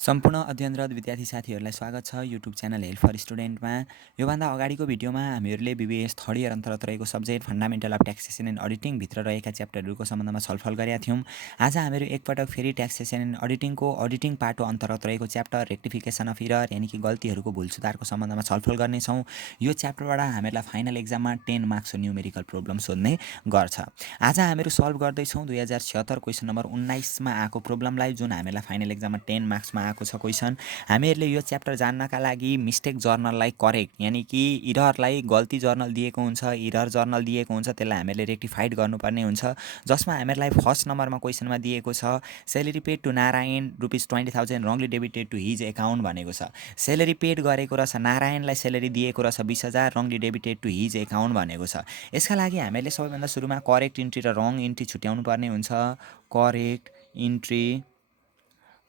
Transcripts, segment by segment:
सम्पूर्ण अध्ययनरत विद्यार्थी साथीहरूलाई स्वागत छ युट्युब च्यानल हेल्प फर स्टुडेन्टमा। योभन्दा अगाडिको भिडियोमा हामीहरूले बिबिएस थर्ड इयर अन्तर्गत रहेको subject fundamental of taxation and अडिटिङभित्र रहेका च्याप्टरहरूको सम्बन्धमा छलफल गरेका थियौँ। आज हामीहरू एकपटक फेरि ट्याक्सेसन एन्ड अडिटिङको अडिटिङ पार्टको अन्तर्गत रहेको च्याप्टर रेक्टिफिकेसन अफ इरर यानि कि गल्तीहरूको भुल सुधारको सम्बन्धमा छलफल गर्नेछौँ। यो च्याप्टरबाट हामीहरूलाई फाइनल एक्जाममा 10 मार्क्सको न्युमेरिकल प्रब्लम सोध्ने गर्छ। आज हामीहरू सल्भ गर्दैछौँ 2076 क्वेसन नम्बर 19मा आएको प्रब्लमलाई, जुन हामीलाई फाइनल एक्जाममा 10 मार्क्समा आएको छ क्वेसन। हामीहरूले यो च्याप्टर जान्नका लागि मिस्टेक जर्नललाई करेक्ट यानि कि इररलाई गल्ती जर्नल दिएको हुन्छ, इरर जर्नल दिएको हुन्छ, त्यसलाई हामीले रेक्टिफाइड गर्नुपर्ने हुन्छ। जसमा हामीहरूलाई फर्स्ट नम्बरमा क्वेसनमा दिएको छ salary paid to Narayan ₹20,000 wrongly debited to his account भनेको छ। सेलेरी पेड गरेको रहेछ, नारायणलाई सेलेरी दिएको रहेछ 20,000 wrongly debited to his account भनेको छ। यसका लागि हामीले सबैभन्दा सुरुमा करेक्ट इन्ट्री र रङ इन्ट्री छुट्याउनु पर्ने हुन्छ। करेक्ट इन्ट्री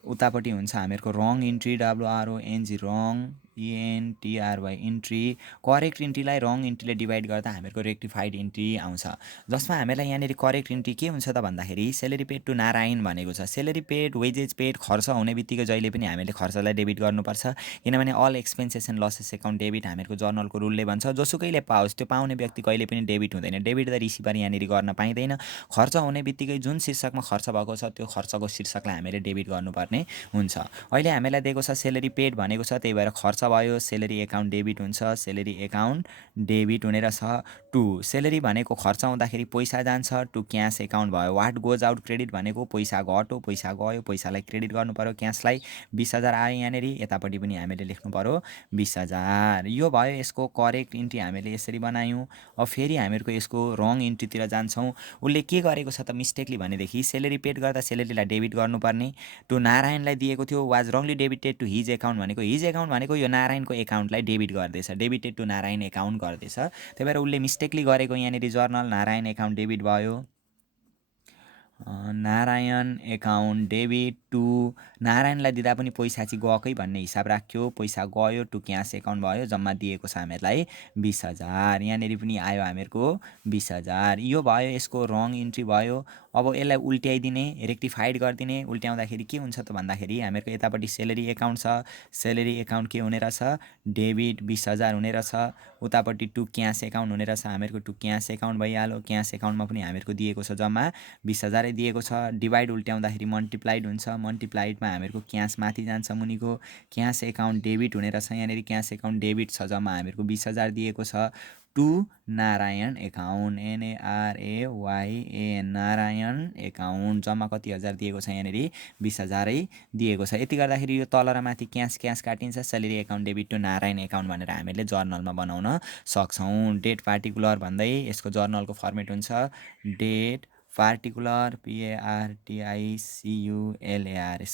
उतापट्टि हुन्छ हामीहरूको रङ इन्ट्री, WRONG रङ, ENTRY इन्ट्री। करेक्ट इन्ट्रीलाई रङ इन्ट्रीले डिभाइड गर्दा हामीहरूको रेक्टिफाइड इन्ट्री आउँछ। जसमा हामीलाई यहाँनिर करेक्ट इन्ट्री के हुन्छ त भन्दाखेरि सेलेरी पेड टु नारायण भनेको छ। सेलेरी पेड, वेजेज पेड, खर्च हुने बित्तिकै जहिले पनि हामीले खर्चलाई डेबिट गर्नुपर्छ, किनभने all expenses and losses account debit हामीहरूको जर्नलको रुलले भन्छ। जोसुकैले पाओस् त्यो पाउने व्यक्ति कहिले पनि डेबिट हुँदैन। डेबिट द रिसिभर यहाँनिर गर्न पाइँदैन। खर्च हुने बित्तिकै जुन शीर्षकमा खर्च भएको छ त्यो खर्चको शीर्षकलाई हामीले डेबिट गर्नुपर्ने हुन्छ। अहिले हामीलाई दिएको छ सेलेरी पेड भनेको छ, त्यही भएर खर्च भयो, सेलेरी एकाउन्ट डेबिट हुन्छ, सेलेरी एकाउन्ट डेबिट हुने रहेछ। टु सेलेरी भनेको खर्च हुँदाखेरि पैसा जान्छ, टु क्यास एकाउन्ट भयो। वाट गोज आउट क्रेडिट भनेको पैसा घट्यो, पैसा गयो, पैसालाई क्रेडिट गर्नु पर्यो, क्यासलाई 20,000 आयो यहाँनिर, यतापट्टि पनि हामीले लेख्नु पर्यो 20,000। यो भयो यसको करेक्ट इन्ट्री, हामीले यसरी बनायौँ। अब फेरि हामीहरूको यसको रङ इन्ट्रीतिर जान्छौँ। उसले के गरेको छ त मिस्टेकली भनेदेखि सेलेरी पेड गर्दा सेलेरीलाई डेबिट गर्नुपर्ने, टु नारायणलाई दिएको थियो was wrongly debited to his account भनेको हिज एकाउन्ट भनेको यो नारायणको एकाउन्टलाई डेबिट गर्दैछ, डेबिटेड टु नारायण एकाउन्ट गर्दैछ। त्यही भएर उसले मिस्टेकली गरेको यहाँनिर जर्नल नारायण एकाउन्ट डेबिट भयो। नारायण एकाउन्ट डेबिट टु नारायणलाई दिँदा पनि पैसा चाहिँ गएकै भन्ने हिसाब राख्यो, पैसा गयो, टु क्यास एकाउन्ट भयो। जम्मा दिएको छ हामीहरूलाई 20,000, यहाँनिर पनि आयो हामीहरूको 20,000। यो भयो यसको रङ इन्ट्री भयो। अब यसलाई उल्ट्याइदिने, रेक्टिफाइड गरिदिने। उल्ट्याउँदाखेरि के हुन्छ त भन्दाखेरि हामीहरूको यतापट्टि सेलेरी एकाउन्ट छ, सेलेरी एकाउन्ट के हुने रहेछ डेबिट 20,000 हुने रहेछ। उतापट्टि टु क्यास एकाउन्ट हुने रहेछ, हामीहरूको टु क्यास एकाउन्ट भइहाल्यो। क्यास एकाउन्टमा पनि हामीहरूको दिएको छ जम्मा 20,000 दिएको छ। डिभाइड उल्ट्याउँदाखेरि मल्टिप्लाइड हुन्छ, मल्टिप्लाइडमा हामीहरूको क्यास माथि जान्छ मुनिको, क्यास एकाउन्ट डेबिट हुने रहेछ। यहाँनिर क्यास एकाउन्ट डेबिट छ, जम्मा हामीहरूको 20,000 दिएको छ to Narayan account, NARAYAN Narayan account. जम्मा कति हजार दिएको छ यहाँनिर 20,000 दिएको छ। यति गर्दाखेरि यो तल र माथि क्यास क्यास काटिन्छ, salary account debit to Narayan account भनेर हामीले जर्नलमा बनाउन सक्छौँ। डेट पार्टिकुलर भन्दै यसको जर्नलको फर्मेट हुन्छ date particular, PARTICULARS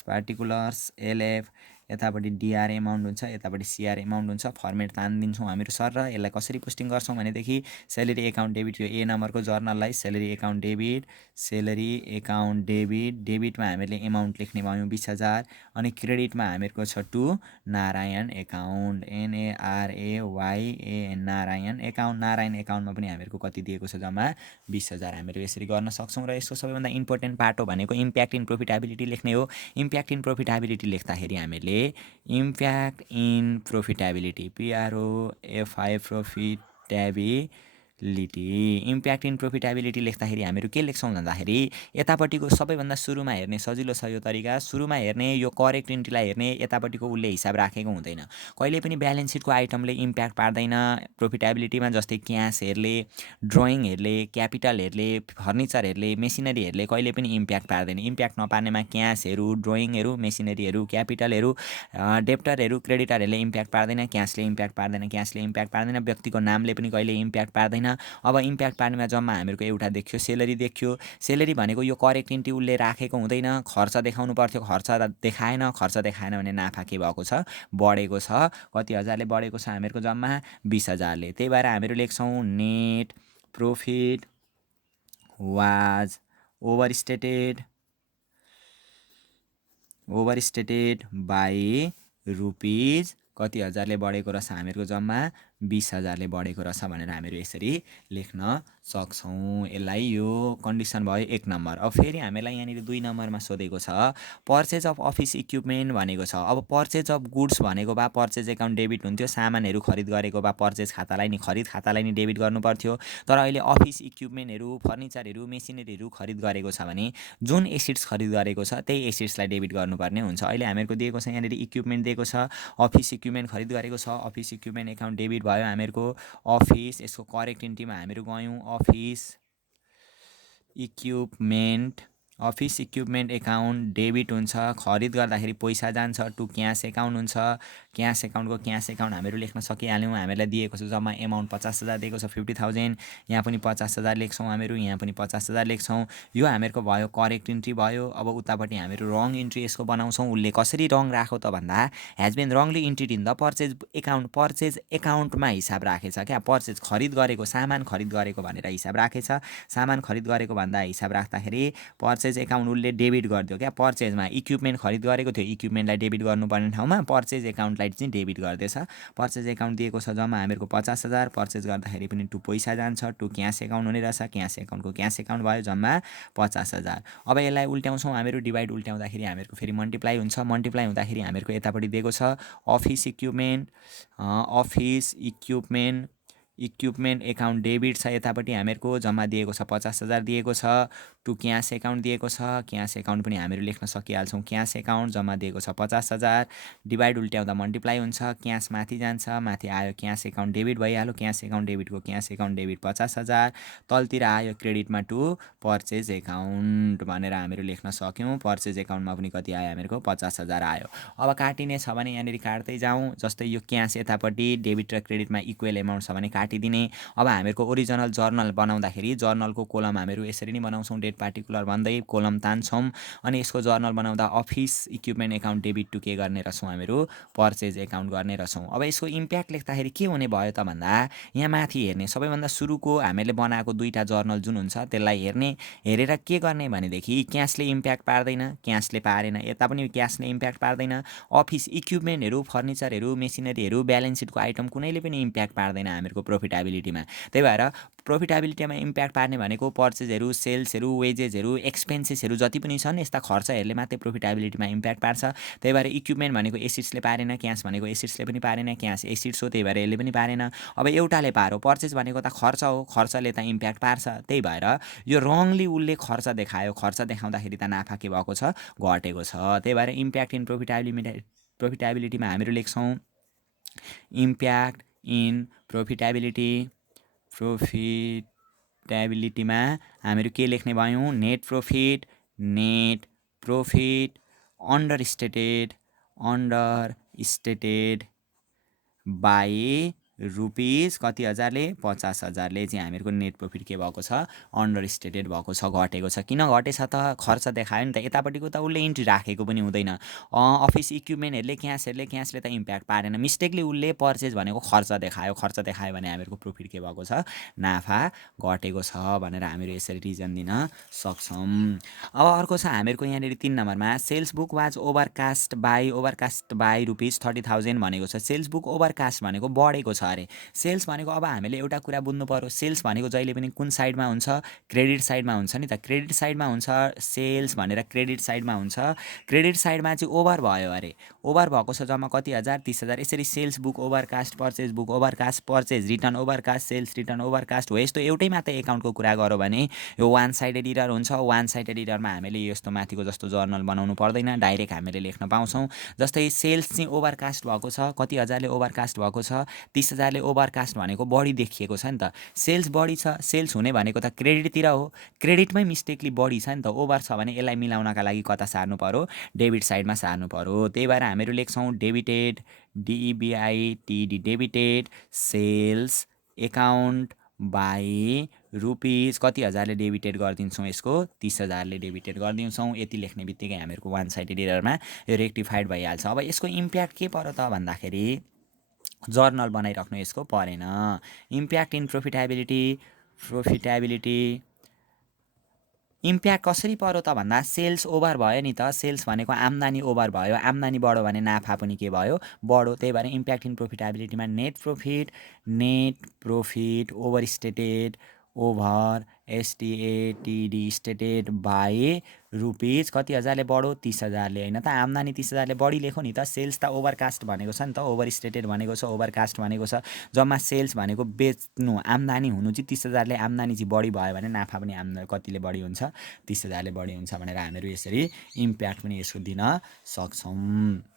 particulars, LF, यतापट्टि DR एमाउन्ट हुन्छ, यतापट्टि CR एमाउन्ट हुन्छ। फर्मेट तानिदिन्छौँ हामीहरू सर र यसलाई कसरी पोस्टिङ गर्छौँ भनेदेखि सेलेरी एकाउन्ट डेबिट, यो A नम्बरको जर्नललाई salary account debit, salary account debit, डेबिटमा हामीले एमाउन्ट लेख्ने भयौँ 20,000, अनि क्रेडिटमा हामीहरूको छ to Narayan account, NARAYAN Narayan account. Narayan एकाउन्टमा पनि हामीहरूको कति दिएको छ जम्मा 20,000। हामीहरू यसरी गर्न सक्छौँ। र यसको सबैभन्दा इम्पोर्टेन्ट पार्ट हो भनेको इम्प्याक्ट इन प्रोफिटेबिलिटी लेख्ने हो। इम्प्याक्ट इन प्रोफिटेबिलिटी लेख्दाखेरि हामीले impact in profitability, PROFI profitability, impact in profitability लेख्दाखेरि हामीहरू के लेख्छौँ भन्दाखेरि यतापट्टिको सबैभन्दा सुरुमा हेर्ने सजिलो छ यो तरिका। सुरुमा हेर्ने यो करेक्ट इन्ट्रीलाई हेर्ने, यतापट्टिको उसले हिसाब राखेको हुँदैन। कहिले पनि ब्यालेन्स सिटको आइटमले इम्प्याक्ट पार्दैन प्रोफिटेबिलिटीमा, जस्तै क्यासहरूले, ड्रइङहरूले, क्यापिटलहरूले, फर्निचरहरूले, मेसिनरीहरूले कहिले पनि इम्प्याक्ट पार्दैन। इम्प्याक्ट नपार्नेमा क्यासहरू, ड्रइङहरू, मेसिनरीहरू, क्यापिटलहरू, डेप्टरहरू, क्रेडिटरहरूले इम्प्याक्ट पार्दैन, क्यासले इम्प्याक्ट पार्दैन, क्यासले इम्प्याक्ट पार्दैन, व्यक्तिको नामले पनि कहिले इम्प्याक्ट पार्दैन। अब इम्प्याक्ट पार्नेमा जम्मा हामीहरूको एउटा देखियो सेलेरी देखियो। सेलेरी भनेको यो करेक्ट इन्ट्री उसले राखेको हुँदैन, खर्च देखाउनु पर्थ्यो, खर्च देखाएन, खर्च देखाएन भने नाफा के भएको छ बढेको छ। कति हजारले बढेको छ हामीहरूको जम्मा 20,000ले। त्यही भएर हामीहरू लेख्छौँ net profit was overstated by rupees, कति हजारले बढेको रहेछ हामीहरूको जम्मा 20,000ले बढेको रहेछ भनेर हामीहरू यसरी लेख्न सक्छौँ। यसलाई यो कन्डिसन भयो 1 नम्बर। अब फेरि हामीलाई यहाँनिर 2 नम्बरमा सोधेको छ पर्चेज अफ अफिस इक्विपमेन्ट भनेको छ। अब पर्चेज अफ गुड्स भनेको भए पर्चेज एकाउन्ट डेबिट हुन्थ्यो, सामानहरू खरिद गरेको भए पर्चेज खातालाई नि खरिद खातालाई नि डेबिट गर्नु पर्थ्यो। तर अहिले अफिस इक्विपमेन्टहरू, फर्निचरहरू, मेसिनरीहरू खरिद गरेको छ भने जुन एसिड्स खरिद गरेको छ त्यही एसिड्सलाई डेबिट गर्नुपर्ने हुन्छ। अहिले हामीहरूको दिएको छ यहाँनिर इक्विपमेन्ट दिएको छ, अफिस इक्विपमेन्ट खरिद गरेको छ, अफिस इक्विपमेन्ट एकाउन्ट डेबिट भयो हामीहरूको। अफिस यसको करेक्ट इन्ट्रीमा हामीहरू गयौँ, अफिस इक्विपमेन्ट एकाउन्ट डेबिट हुन्छ, खरिद गर्दाखेरि पैसा जान्छ, टु क्यास एकाउन्ट हुन्छ। क्यास एकाउन्टको क्यास एकाउन्ट हामीहरू लेख्न सकिहाल्यौँ। हामीलाई दिएको छ जम्मा एमाउन्ट 50,000 दिएको छ, 50,000। यहाँ पनि 50,000 लेख्छौँ हामीहरू, यहाँ पनि 50,000 लेख्छौँ। यो हामीहरूको भयो करेक्ट इन्ट्री भयो। अब उतापट्टि हामीहरू रङ इन्ट्री यसको बनाउँछौँ। उसले कसरी रङ राख्यो त भन्दा has been wrongly entered in the purchase एकाउन्टमा हिसाब राखेछ क्या। पर्चेज खरिद गरेको, सामान खरिद गरेको भनेर हिसाब राखेछ। सामान खरिद गरेको भन्दा हिसाब राख्दाखेरि पर्चेज एकाउन्ट उसले डेबिट गरिदियो क्या। पर्चेजमा इक्विपमेन्ट खरिद गरेको थियो, इक्विपमेन्टलाई डेबिट गर्नुपर्ने ठाउँमा पर्चेज एकाउन्टलाई चाहिँ डेबिट गर्दैछ। पर्चेज एकाउन्ट दिएको छ जम्मा हामीहरूको 50,000। पर्चेज गर्दाखेरि पनि टु पैसा जान्छ, टु क्यास एकाउन्ट हुने रहेछ। क्यास एकाउन्टको क्यास एकाउन्ट भयो जम्मा 50,000। अब यसलाई उल्ट्याउँछौँ हामीहरू, डिभाइड उल्ट्याउँदाखेरि हामीहरूको फेरि मल्टिप्लाई हुन्छ। मल्टिप्लाई हुँदाखेरि हामीहरूको यतापट्टि दिएको छ अफिस इक्विपमेन्ट एकाउन्ट डेबिट छ। यतापट्टि हामीहरूको जम्मा दिएको छ 50,000 दिएको छ, टु क्यास एकाउन्ट दिएको छ। क्यास एकाउन्ट पनि हामीहरू लेख्न सकिहाल्छौँ। क्यास एकाउन्ट जम्मा दिएको छ 50,000, डिभाइड उल्ट्याउँदा मल्टिप्लाई हुन्छ। क्यास माथि जान्छ, माथि आयो क्यास एकाउन्ट डेबिट भइहाल्यो। क्यास एकाउन्ट डेबिटको क्यास एकाउन्ट डेबिट 50,000, तलतिर आयो क्रेडिटमा टु पर्चेज एकाउन्ट भनेर हामीहरू लेख्न सक्यौँ। पर्चेज एकाउन्टमा पनि कति आयो हामीहरूको 50,000 आयो। अब काटिने छ भने यहाँनिर काट्दै जाउँ। जस्तै यो क्यास यतापट्टि डेबिट र क्रेडिटमा इक्वेल एमाउन्ट छ भने काटिदिने। अब हामीहरूको ओरिजिनल जर्नल बनाउँदाखेरि जर्नलको कोलम हामीहरू यसरी नै बनाउँछौँ, डेट पार्टिकुलर भन्दै कोलम तान्छौँ। अनि यसको जर्नल बनाउँदा office equipment account debit to के गर्ने रहेछौँ हामीहरू पर्चेज एकाउन्ट गर्ने रहेछौँ। अब यसको इम्प्याक्ट लेख्दाखेरि के हुने भयो त भन्दा यहाँ माथि हेर्ने सबैभन्दा सुरुको हामीले बनाएको 2टा जर्नल जुन हुन्छ त्यसलाई हेरेर के गर्ने भनेदेखि क्यासले इम्प्याक्ट पार्दैन, क्यासले पारेन। यता पनि क्यासले इम्प्याक्ट पार्दैन। अफिस इक्विपमेन्टहरू, फर्निचरहरू, मेसिनरीहरू, ब्यालेन्स सिटको आइटम कुनैले पनि इम्प्याक्ट पार्दैन हामीहरूको प्रोफिटेबिलिटीमा। त्यही भएर प्रोफिटेबिलिटीमा इम्प्याक्ट पार्ने भनेको पर्चेजहरू, सेल्सहरू, वेजेसहरू, एक्सपेन्सेसहरू जति पनि छन् यस्ता खर्चहरूले मात्रै प्रोफिटेबिलिटीमा इम्प्याक्ट पार्छ। त्यही भएर इक्विपमेन्ट भनेको एसिड्सले पारेन, क्यास भनेको एसिड्सले पनि पारेन। क्यास एसिड्स हो, त्यही भएर यसले पनि पारेन। अब एउटाले पारो, पर्चेज भनेको त खर्च हो, खर्चले त इम्प्याक्ट पार्छ। त्यही भएर यो रङली उसले खर्च देखायो, खर्च देखाउँदाखेरि त नाफा के भएको छ, घटेको छ। त्यही भएर इम्प्याक्ट इन प्रोफिटेबिलिटीमा हामीहरू लेख्छौँ इम्प्याक्ट इन प्रोफिटेबिलिटीमा हामीहरू के लेख्ने भयौँ, net profit under by rupees कति हजारले, 50,000ले चाहिँ हामीहरूको नेट प्रॉफिट के भएको छ, अन्डर स्टेटेड भएको छ, घटेको छ। किन घटेछ त, खर्च देखायो नि त। यतापट्टिको त उसले इन्ट्री राखेको पनि हुँदैन। अफिस इक्विपमेन्टहरूले क्यासले त इम्प्याक्ट पारेन। मिस्टेकली उसले पर्चेज भनेको खर्च देखायो भने हामीहरूको प्रॉफिट के भएको छ, नाफा घटेको छ भनेर हामीहरू यसरी रिजन दिन सक्छौँ। अब अर्को छ हामीहरूको यहाँनिर 3 नम्बरमा sales book was overcast by rupees 30,000 भनेको छ। सेल्स बुक ओभरकास्ट भनेको बढेको छ अरे। सेल्स भनेको अब हामीले एउटा कुरा बुझ्नु पर्यो, सेल्स भनेको जहिले पनि कुन साइडमा हुन्छ, क्रेडिट साइडमा हुन्छ नि त। क्रेडिट साइडमा हुन्छ सेल्स भनेर, क्रेडिट साइडमा हुन्छ। क्रेडिट साइडमा चाहिँ ओभर भयो अरे। ओभर भएको छ जम्मा कति हजार, 30,000। यसरी sales book overcast, purchase book overcast, purchase return overcast, sales return overcast हो। यस्तो एउटै मात्रै एकाउन्टको कुरा गरौँ भने यो वान साइडेड इरर हुन्छ। वान साइडेड इररमा हामीले यस्तो माथिको जस्तो जर्नल बनाउनु पर्दैन, डाइरेक्ट हामीले लेख्न पाउँछौँ। जस्तै सेल्स चाहिँ ओभरकास्ट भएको छ, कति हजारले ओभरकास्ट भएको छ, 30,000ले ओभरकास्ट भनेको बढी देखिएको छ नि त। सेल्स बढी छ, सेल्स हुने भनेको त क्रेडिटतिर हो, क्रेडिटमै मिस्टेकली बढी छ नि त। ओभर छ भने यसलाई मिलाउनका लागि कता सार्नु पर्यो, डेबिट साइडमा सार्नु पर्यो। त्यही भएर हामीहरू लेख्छौँ debited, DEBITD, debited sales account by rupees कति हजारले डेबिटेड गरिदिन्छौँ, यसको 30,000ले डेबिटेड गरिदिन्छौँ। यति लेख्ने बित्तिकै हामीहरूको वान साइडेड इररमा यो रेक्टिफाइड भइहाल्छ। अब यसको इम्प्याक्ट के पर्यो त भन्दाखेरि जर्नल बनाइराख्नु यसको परेन। इम्प्याक्ट इन प्रोफिटेबिलिटी इम्प्याक्ट कसरी पर्यो त भन्दा सेल्स ओभर भयो नि त। सेल्स भनेको आम्दानी ओभर भयो, आम्दानी बढ्यो भने नाफा पनि के भयो बढ्यो। त्यही भएर इम्प्याक्ट इन प्रोफिटेबिलिटीमा नेट प्रफिट ओभर एसटिएटिडी स्टेटेड बाई रुपिज कति हजारले बढो 30,000ले होइन त। आम्दानी 30,000ले बढी लेखो नि त। सेल्स त ओभरकास्ट भनेको छ नि त, ओभर स्टेटेड भनेको छ, ओभरकास्ट भनेको छ। जम्मा सेल्स भनेको बेच्नु, आम्दानी हुनु चाहिँ 30,000ले, आम्दानी चाहिँ बढी भयो भने नाफा पनि कतिले बढी हुन्छ 30,000ले बढी हुन्छ भनेर हामीहरू यसरी इम्प्याक्ट पनि यसको दिन सक्छौँ।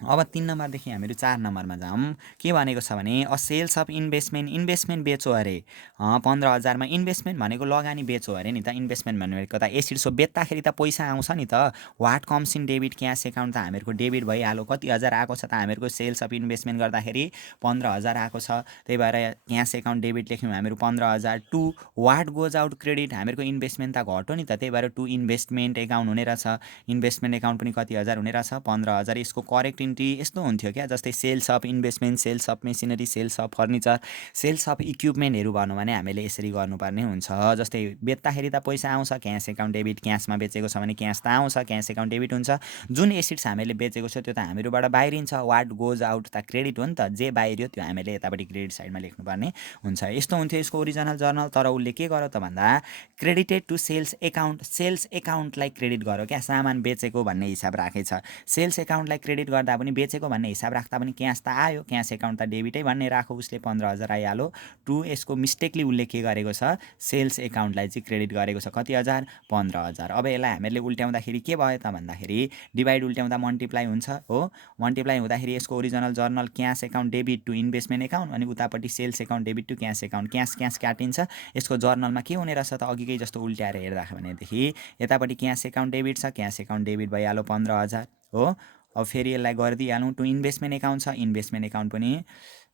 अब 3 नम्बरदेखि हामीहरू 4 नम्बरमा जाउँ। के भनेको छ भने सेल्स अफ इन्भेस्टमेन्ट बेचो अरे 15,000मा। इन्भेस्टमेन्ट भनेको लगानी बेचो अरे नि त। इन्भेस्टमेन्ट भनेको त एसिड सो बेच्दाखेरि त पैसा आउँछ नि त। What comes in debit cash account त हामीहरूको डेबिट भइहाल्यो। कति हजार आएको छ त हामीहरूको सेल्स अफ इन्भेस्टमेन्ट गर्दाखेरि 15,000 आएको छ। त्यही भएर क्यास एकाउन्ट डेबिट लेख्यौँ हामीहरू 15,000। To what goes out credit, हामीहरूको इन्भेस्टमेन्ट त घट्यो नि त। त्यही भएर टु इन्भेस्टमेन्ट एकाउन्ट हुने रहेछ। इन्भेस्टमेन्ट एकाउन्ट पनि कति हजार हुने रहेछ 15,000। यसको करेक्ट यस्तो हुन्थ्यो क्या, जस्तै sales of investment, sales of machinery, sales of furniture, sales of इक्विपमेन्टहरू भनौँ भने हामीले यसरी गर्नुपर्ने हुन्छ। जस्तै बेच्दाखेरि त पैसा आउँछ, क्यास एकाउन्ट डेबिट। क्यासमा बेचेको छ भने क्यास त आउँछ, क्यास एकाउन्ट डेबिट हुन्छ। जुन एसिड्स हामीले बेचेको छ त्यो त हामीहरूबाट बाहिरिन्छ। वाट गोज आउट त क्रेडिट हो नि त। जे बाहिरियो त्यो हामीले यतापट्टि क्रेडिट साइडमा लेख्नुपर्ने हुन्छ। यस्तो हुन्थ्यो यसको ओरिजिनल जर्नल। तर उसले के गर्यो त भन्दा credited to sales account, sales एकाउन्टलाई क्रेडिट गर्यो क्या। सामान बेचेको भन्ने हिसाब राखेछ। सेल्स एकाउन्टलाई क्रेडिट गर्दा पनि बेचेको भन्ने हिसाब राख्दा पनि क्यास त आयो, क्यास एकाउन्ट त डेबिटै भन्ने राखो उसले। 15,000 आइहाल्यो। टु यसको मिस्टेकली उसले के गरेको छ, सेल्स एकाउन्टलाई चाहिँ क्रेडिट गरेको छ। कति हजार 15,000। अब यसलाई हामीले उल्ट्याउँदाखेरि के भयो त भन्दाखेरि डिभाइड उल्ट्याउँदा मल्टिप्लाई हुन्छ हो। मल्टिप्लाई हुँदाखेरि यसको original journal cash account debit to investment account, अनि उतापट्टि sales account debit to cash account. Cash cash काटिन्छ। यसको जर्नलमा के हुने रहेछ त अघिकै जस्तो उल्ट्याएर हेर्दा भनेदेखि यतापट्टि क्यास एकाउन्ट डेबिट छ, क्यास एकाउन्ट डेबिट भइहाल्यो 15,000 हो। अब फेरि यसलाई गरिदिइहालौँ। टु इन्भेस्टमेन्ट एकाउन्ट छ, इन्भेस्टमेन्ट एकाउन्ट पनि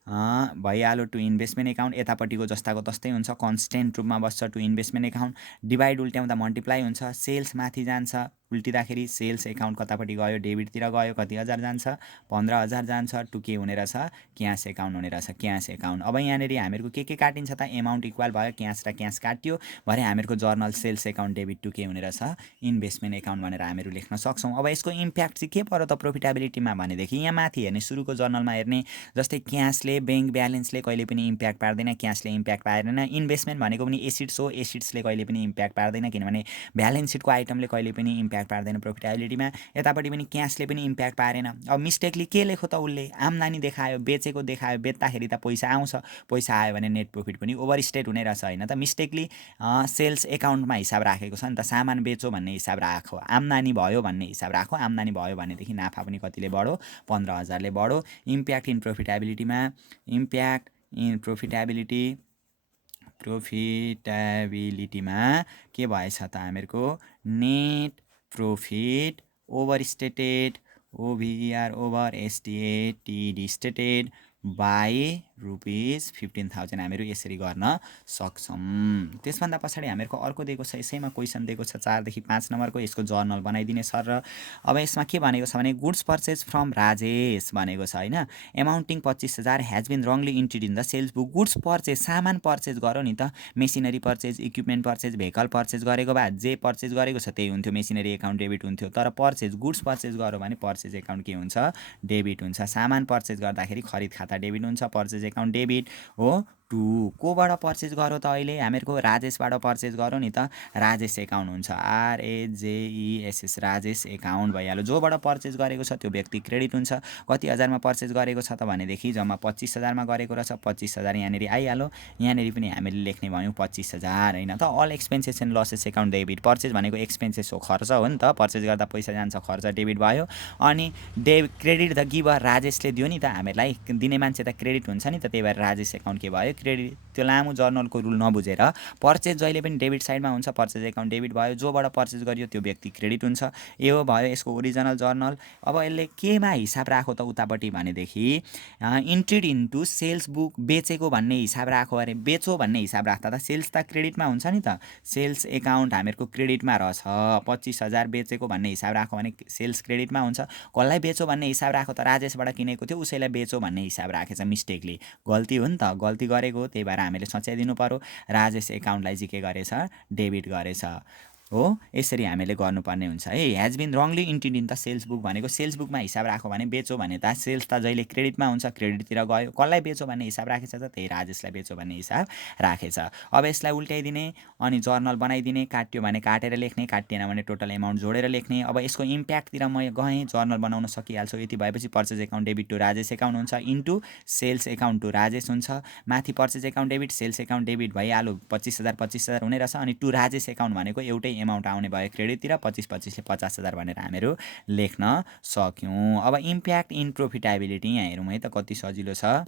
भइहाल्यो टु इन्भेस्टमेन्ट एकाउन्ट। यतापट्टिको जस्ताको तस्तै हुन्छ, कन्सटेन्ट रूपमा बस्छ टु इन्भेस्टमेन्ट एकाउन्ट। डिभाइड उल्ट्याउँदा मल्टिप्लाई हुन्छ। सेल्स माथि जान्छ, उल्टिँदाखेरि सेल्स एकाउन्ट कतापट्टि गयो, डेबिटतिर गयो। कति हजार जान्छ 15,000 जान्छ। टु के हुने रहेछ, क्यास एकाउन्ट हुने रहेछ, क्यास एकाउन्ट। अब यहाँनिर हामीहरूको के काटिन्छ त, एमाउन्ट इक्वल भयो, क्यास र क्यास काट्यो भरे हामीहरूको journal sales account debit to के हुने रहेछ, इन्भेस्टमेन्ट एकाउन्ट भनेर हामीहरू लेख्न सक्छौँ। अब यसको इम्प्याक्ट चाहिँ के पर्यो त प्रोफिटेबिलिटीमा भनेदेखि यहाँ माथि हेर्ने, सुरुको जर्नलमा हेर्ने, जस्तै क्यासले ब्याङ्क ब्यालेन्सले कहिले पनि इम्प्याक्ट पार्दैन, क्यासले इम्प्याक्ट पार्दैन। इन्भेस्टमेन्ट भनेको पनि एसिड्स हो, एसिड्सले कहिले पनि इम्प्याक्ट पार्दैन, किनभने ब्यालेन्स सिटको आइटमले कहिले पनि इम्प्याक्ट पार्दैन प्रोफिटेबिलिटीमा। यतापट्टि पनि क्यासले पनि इम्प्याक्ट पारेन। अब मिस्टेकली के लेख्यो त उसले, आम्दानी देखायो, बेचेको देखायो, बेच्दाखेरि त पैसा आउँछ, पैसा आयो भने नेट प्रफिट पनि ओभर स्टेट हुने रहेछ होइन त। मिस्टेकली सेल्स एकाउन्टमा हिसाब राखेको छ नि त। सामान बेचो भन्ने हिसाब राखो, आम्दानी भयो भन्ने हिसाब राखो। आम्दानी भयो भनेदेखि नाफा पनि कतिले बढ्यो 15,000ले बढ्यो। इम्प्याक्ट इन प्रोफिटेबिलिटीमा, इम्प्याक्ट इन प्रोफिटेबिलिटीमा के भएछ त हामीहरूको नेट प्रफिट ओभर स्टेटेड, ओभिआर ओभर एसटिएटिडी स्टेटेड बाई रुपिज 15,000 हामीहरू यसरी गर्न सक्छौँ। त्यसभन्दा पछाडि हामीहरूको अर्को दिएको छ, यसैमा क्वेसन दिएको छ 4 देखि 5 नम्बरको। यसको जर्नल बनाइदिने सर। र अब यसमा के भनेको छ भने गुड्स पर्चेज फ्रम राजेश भनेको छ होइन। Amounting 25,000 has been wrongly entered in the sales book. Goods purchase, सामान पर्चेज गरो नि त। Machinery purchase, equipment purchase, vehicle purchase गरेको भए जे पर्चेज गरेको छ त्यही हुन्थ्यो, मेसिनरी एकाउन्ट डेबिट हुन्थ्यो। तर पर्चेज, गुड्स पर्चेज गऱ्यो भने पर्चेज एकाउन्ट के हुन्छ, डेबिट हुन्छ। सामान पर्चेज गर्दाखेरि खरिद खाता डेबिट हुन्छ, पर्चेज एकाउन्ट डेबिट हो। टु कोबाट पर्चेज गऱ्यो त अहिले हामीहरूको राजेशबाट पर्चेज गऱ्यो नि त, राजेश एकाउन्ट हुन्छ, RAJESS राजेश एकाउन्ट भइहाल्यो। जोबाट पर्चेज गरेको छ त्यो व्यक्ति क्रेडिट हुन्छ। कति हजारमा पर्चेज गरेको छ त भनेदेखि जम्मा 25,000मा गरेको रहेछ, 25,000 यहाँनिर आइहाल्यो। यहाँनिर पनि हामीले लेख्ने भयौँ 25,000 होइन त। All expenses and losses account debit. Purchase भनेको एक्सपेन्सेस हो, खर्च हो नि त। पर्चेज गर्दा पैसा जान्छ, खर्च डेबिट भयो। अनि क्रेडिट द गिभर, राजेशले दियो नि त हामीलाई, दिने मान्छे त क्रेडिट हुन्छ नि त। त्यही भएर राजेश एकाउन्ट के भयो, क्रेडिट। त्यो लामो जर्नलको रुल नबुझेर पर्चेज जहिले पनि डेबिट साइडमा हुन्छ, पर्चेज एकाउन्ट डेबिट भयो। जोबाट पर्चेज गरियो त्यो व्यक्ति क्रेडिट हुन्छ। यो भयो यसको ओरिजिनल जर्नल। अब यसले केमा हिसाब राखो त उतापट्टि भनेदेखि इन्ट्रिड इन्टु सेल्स बुक, बेचेको भन्ने हिसाब राखो अरे। बेचो भन्ने हिसाब राख्दा त सेल्स त क्रेडिटमा हुन्छ नि त। सेल्स एकाउन्ट हामीहरूको क्रेडिटमा रहेछ, 25,000 बेचेको भन्ने हिसाब राखो भने सेल्स क्रेडिटमा हुन्छ। कसलाई बेचो भन्ने हिसाब राखो त, राजेशबाट किनेको थियो उसैलाई बेचो भन्ने हिसाब राखेछ, मिस्टेकली गल्ती हो नि त, गल्ती गरेको। त्यही भएर हामीले सच्याइदिनु पर्यो। राजेश एकाउन्टलाई चाहिँ के गरेछ, डेबिट गरेछ। हो यसरी हामीले गर्नुपर्ने हुन्छ है। ह्याज बिन Rangli इन्टेड in the sales book भनेको सेल्स बुकमा हिसाब राख्यो भने बेच्यो भने त सेल्स त जहिले क्रेडिटमा हुन्छ, क्रेडिटतिर गयो। कसलाई बेच्यो भन्ने हिसाब राखेछ त त्यही राजेशलाई बेच्यो भन्ने हिसाब राखेछ। अब यसलाई उल्टाइदिने अनि जर्नल बनाइदिने, काट्यो भने काटेर लेख्ने, काटिएन भने टोटल एमाउन्ट जोडेर लेख्ने। अब यसको इम्प्याक्टतिर म गएँ, जर्नल बनाउन सकिहाल्छु। यति भएपछि purchase account debit to Rajesh account हुन्छ into sales account to Rajesh हुन्छ। माथि purchase account debit, sales account debit भइहाल्यो, 25,000 हुने रहेछ। अनि टु राजेश एकाउन्ट भनेको एउटै एमाउन्ट आउने भयो क्रेडिटतिर, 25 ले 50,000 भनेर हामीहरू लेख्न सक्यौँ। अब इम्प्याक्ट इन प्रोफिटेबिलिटी यहाँ हेरौँ है त कति सजिलो छ।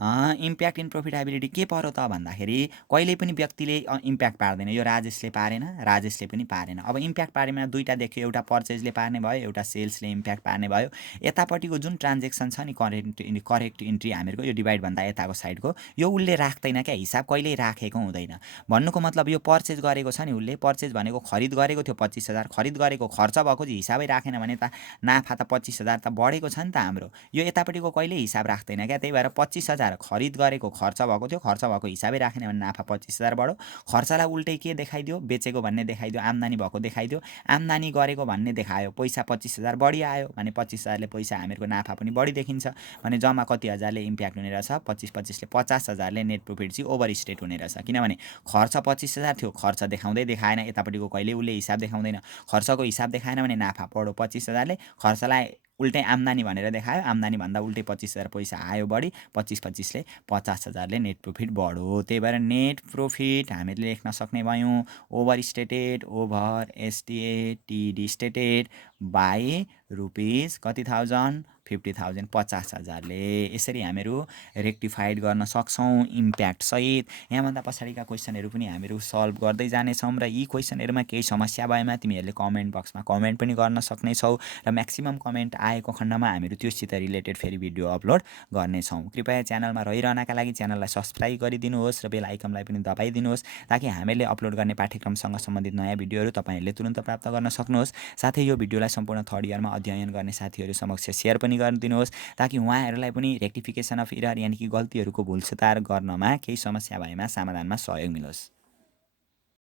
इम्प्याक्ट इन प्रोफिटेबिलिटी के पर्यो त भन्दाखेरि कहिले पनि व्यक्तिले इम्प्याक्ट पार्दैन। यो राजेशले पारेन, राजेशले पनि पारेन। अब इम्प्याक्ट पारेमा दुईवटा देख्यो, एउटा पर्चेजले पार्ने भयो, एउटा सेल्सले इम्प्याक्ट पार्ने भयो। यतापट्टिको जुन ट्रान्जेक्सन छ नि करेक्ट इन्ट्री हामीहरूको, यो डिभाइडभन्दा यताको साइडको, यो उसले राख्दैन क्या, हिसाब कहिल्यै राखेको हुँदैन। भन्नुको मतलब यो पर्चेज गरेको छ नि उसले, पर्चेज भनेको खरिद गरेको थियो 25,000, खरिद गरेको खर्च भएको चाहिँ हिसाबै राखेन भने त नाफा त 25,000 त बढेको छ नि त हाम्रो। यो यतापट्टिको कहिल्यै हिसाब राख्दैन क्या। त्यही भएर 25,000 खरिद गरेको खर्च भएको थियो, खर्च भएको हिसाबै राखेन भने नाफा 25,000 बढ्यो। खर्चलाई उल्टै के देखाइदियो, बेचेको भन्ने देखाइदियो, आम्दानी भएको देखाइदियो। आम्दानी गरेको भन्ने देखायो, पैसा 25,000 बढी आयो भने 25,000ले पैसा हामीहरूको नाफा पनि बढी देखिन्छ भने जम्मा कति हजारले इम्प्याक्ट हुने रहेछ, 25 ले 50,000ले नेट प्रफिट चाहिँ ओभर स्टेट हुने रहेछ। किनभने खर्च 25,000 थियो, खर्च देखाउँदै देखाएन, यतापट्टिको कहिले उसले हिसाब देखाउँदैन। खर्चको हिसाब देखाएन भने नाफा बढ्यो 25,000ले, खर्चलाई उल्टै आम्दानी भनेर देखायो, आम्दानी भन्दा उल्टै 25,000 पैसा आयो बढी, 25ले 50,000ले नेट प्रफिट बढ्यो। त्यही भएर नेट प्रफिट हामीले लेख्न सक्ने भयौँ ओभर स्टेटेड, ओभर एसटिएटिडी स्टेटेड बाई रुपिज कति थाउजन्ड, 50,000, 50,000ले। यसरी हामीहरू रेक्टिफाइड गर्न सक्छौँ इम्प्याक्ट सहित। यहाँभन्दा पछाडिका क्वेसनहरू पनि हामीहरू सल्भ गर्दै जानेछौँ र यी क्वेसनहरूमा केही समस्या भएमा तिमीहरूले कमेन्ट बक्समा कमेन्ट पनि गर्न सक्नेछौ र म्याक्सिमम कमेन्ट आएको खण्डमा हामीहरू त्योसित रिलेटेड फेरि भिडियो अपलोड गर्नेछौँ। कृपया च्यानलमा रहिरहनका लागि च्यानललाई सब्सक्राइब गरिदिनुहोस् र बेल आइकनलाई पनि दबाइदिनुहोस् ताकि हामीले अपलोड गर्ने पाठ्यक्रमसँग सम्बन्धित नयाँ भिडियोहरू तपाईँहरूले तुरन्त प्राप्त गर्न सक्नुहोस्। साथै यो भिडियोलाई सम्पूर्ण थर्ड इयरमा अध्ययन गर्ने साथीहरू समक्ष सेयर पनि गरिदिनुहोस् ताकि उहाँहरूलाई पनि रेक्टिफिकेसन अफ इरर यानि कि गल्तीहरूको भुल सुधार गर्नमा केही समस्या भएमा समाधानमा सहयोग मिलोस्।